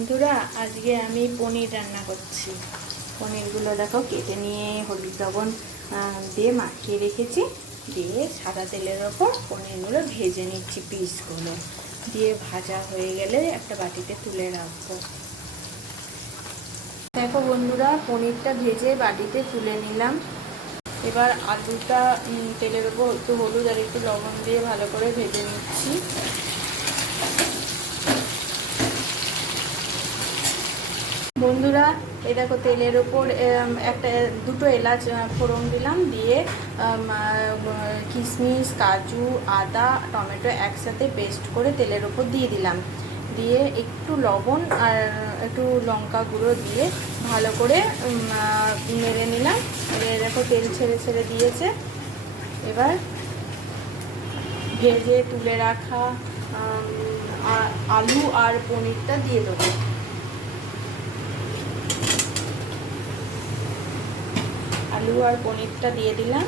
বন্ধুরা, আজকে আমি পনির রান্না করছি। পনিরগুলো দেখো কেটে নিয়ে হলুদ লবণ দিয়ে মাখিয়ে রেখেছি। দিয়ে সাদা তেলের ওপর পনিরগুলো ভেজে নিচ্ছি পিসগুলো দিয়ে। ভাজা হয়ে গেলে একটা বাটিতে তুলে রাখবো। দেখো বন্ধুরা, পনিরটা ভেজে বাটিতে তুলে নিলাম। এবার আলুটা তেলের ওপর একটু হলুদ আর একটু লবণ দিয়ে ভালো করে ভেজে নিচ্ছি। বন্ধুরা, এই দেখো তেলের ওপর দুটো এলাচ ফোড়ন দিলাম, দিয়ে কিশমিশ, কাজু, আদা, টমেটো একসাথে পেস্ট করে তেলের ওপর দিয়ে দিলাম। দিয়ে একটু লবণ আর একটু লঙ্কা গুঁড়ো দিয়ে ভালো করে নেড়ে নিলাম। দেখো তেল ছেড়ে ছেড়ে দিয়েছে। এবার ভেজে তুলে রাখা আলু আর পনিরটা দিয়ে দেবো। আলু আর পনিরটা দিয়ে দিলাম,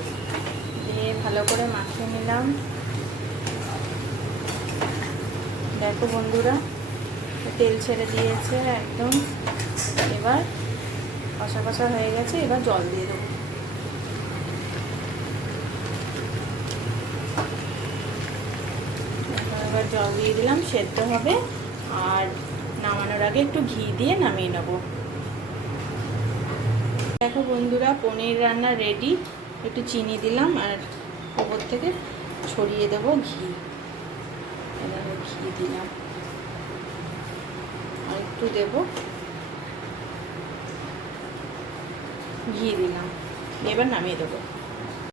দিয়ে ভালো করে মাখিয়ে নিলাম। দেখো বন্ধুরা, তেল ছেড়ে দিয়েছে একদম। এবার কষা কষা হয়ে গেছে, এবার জল দিয়ে দেবো। এবার জল দিয়ে দিলাম, সেদ্ধ হবে। আর নামানোর আগে একটু ঘি দিয়ে নামিয়ে নেবো। দেখো বন্ধুরা, পনির রান্না রেডি। একটু চিনি দিলাম আর ওপর থেকে ছড়িয়ে দেবো ঘি। এভাবে ঘি দিলাম আর একটু দেবো, ঘি দিলাম। এবার নামিয়ে দেবো।